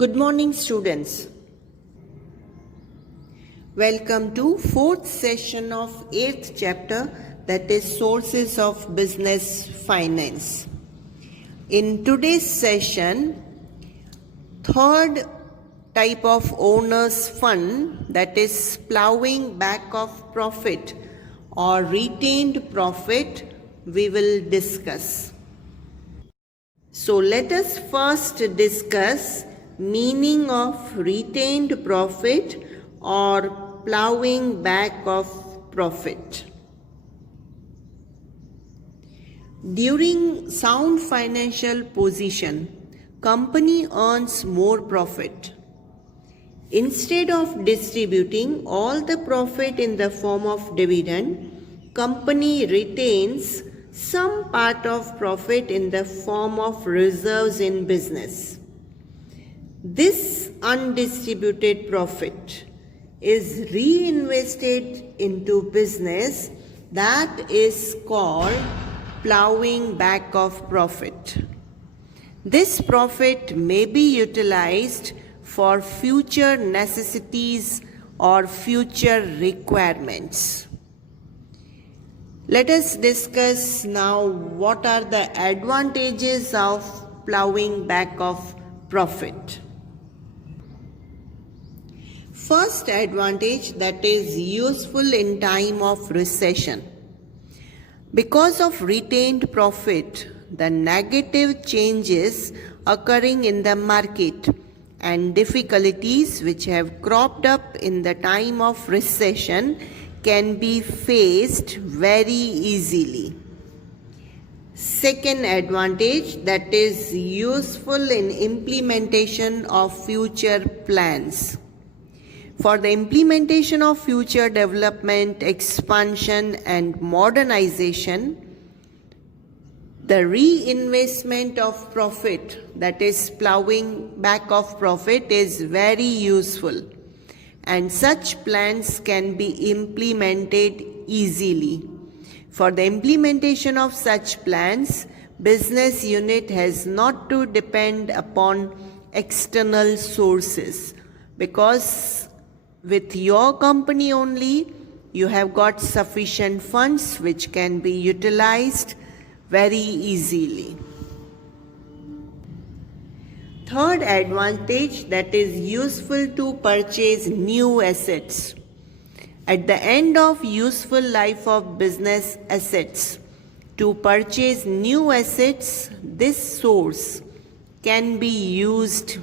Good morning, students. Welcome to fourth session of 8th chapter, that is Sources of Business Finance. In today's session, third type of owner's fund, that is plowing back of profit or retained profit, we will discuss. So let us first discuss meaning of retained profit or plowing back of profit. During sound financial position, company earns more profit. Instead of distributing all the profit in the form of dividend, company retains some part of profit in the form of reserves in business. This undistributed profit is reinvested into business, that is called plowing back of profit. This profit may be utilized for future necessities or future requirements. Let us discuss now what are the advantages of plowing back of profit. First advantage, that is useful in time of recession. Because of retained profit, the negative changes occurring in the market and difficulties which have cropped up in the time of recession can be faced very easily. Second advantage, that is useful in implementation of future plans. For the implementation of future development, expansion and modernization, the reinvestment of profit, that is plowing back of profit, is very useful, and such plans can be implemented easily. For the implementation of such plans, business unit has not to depend upon external sources, because with your company only, you have got sufficient funds which can be utilized very easily. Third advantage, that is useful to purchase new assets. At the end of useful life of business assets, to purchase new assets, this source can be used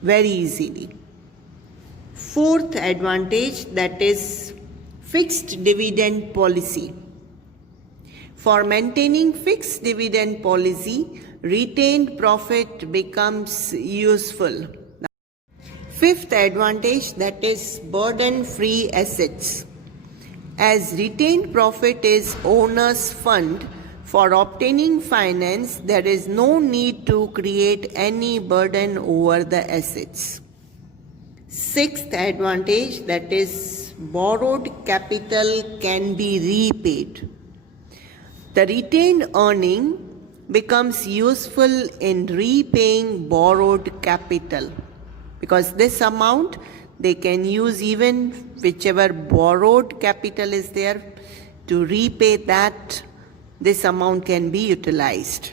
very easily. Fourth advantage, that is fixed dividend policy. For maintaining fixed dividend policy, retained profit becomes useful. Fifth advantage, that is burden-free assets. As retained profit is owner's fund, for obtaining finance, there is no need to create any burden over the assets. Sixth advantage, that is borrowed capital can be repaid. The retained earning becomes useful in repaying borrowed capital, because this amount they can use even whichever borrowed capital is there to repay that. This amount can be utilized.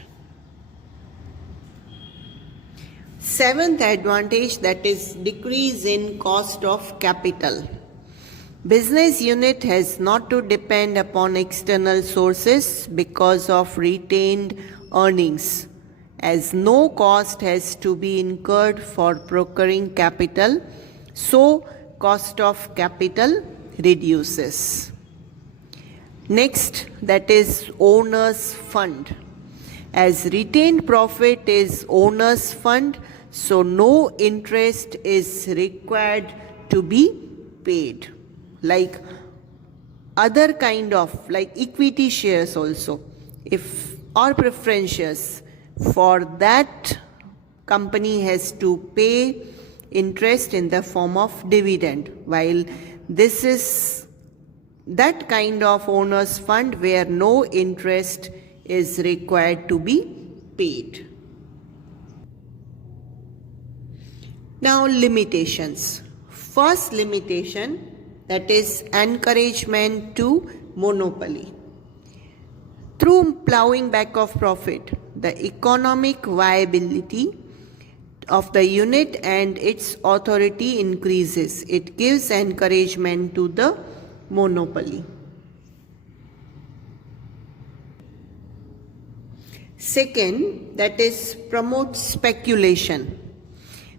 Seventh advantage, that is decrease in cost of capital. Business unit has not to depend upon external sources because of retained earnings, as no cost has to be incurred for procuring capital, so cost of capital reduces. Next, that is owner's fund. As retained profit is owner's fund, so no interest is required to be paid. Like other kind of, like equity shares also, or preference shares, for that company has to pay interest in the form of dividend, while this is that kind of owner's fund where no interest is required to be paid. Now limitations. First limitation, that is encouragement to monopoly. Through plowing back of profit, the economic viability of the unit and its authority increases. It gives encouragement to the monopoly. Second, that is promote speculation.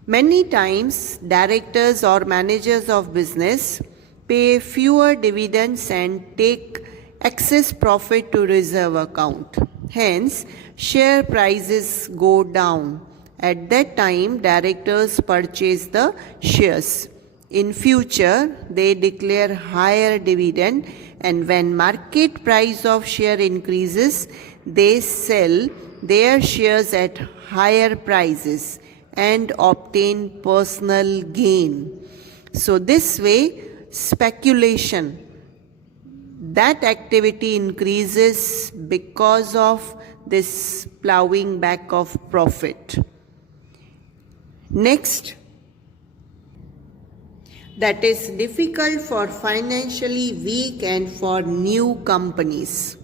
Many times, directors or managers of business pay fewer dividends and take excess profit to reserve account. Hence, share prices go down. At that time, directors purchase the shares. In future, they declare higher dividend, and when market price of share increases, they sell their shares at higher prices and obtain personal gain. So this way, speculation, that activity increases because of this plowing back of profit. Next, that is difficult for financially weak and for new companies.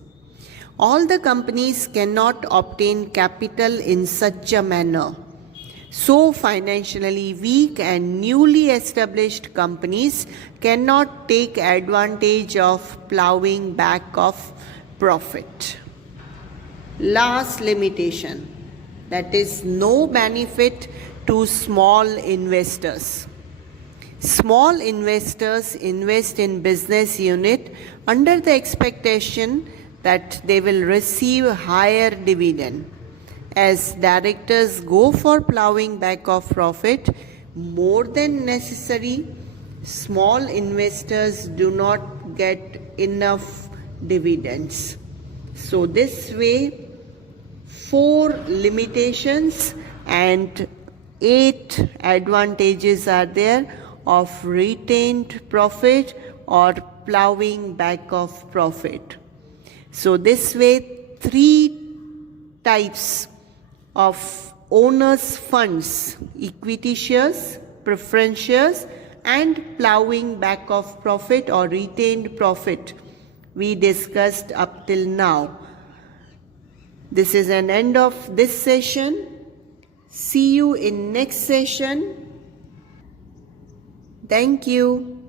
All the companies cannot obtain capital in such a manner. So financially weak and newly established companies cannot take advantage of plowing back of profit. Last limitation, that is no benefit to small investors. Small investors invest in business unit under the expectation that they will receive higher dividend. As directors go for plowing back of profit more than necessary, small investors do not get enough dividends. So this way, 4 limitations and 8 advantages are there of retained profit or plowing back of profit. So this way, 3 types of owners' funds, equity shares, preference shares, and plowing back of profit or retained profit we discussed up till now. This is an end of this session. See you in next session. Thank you.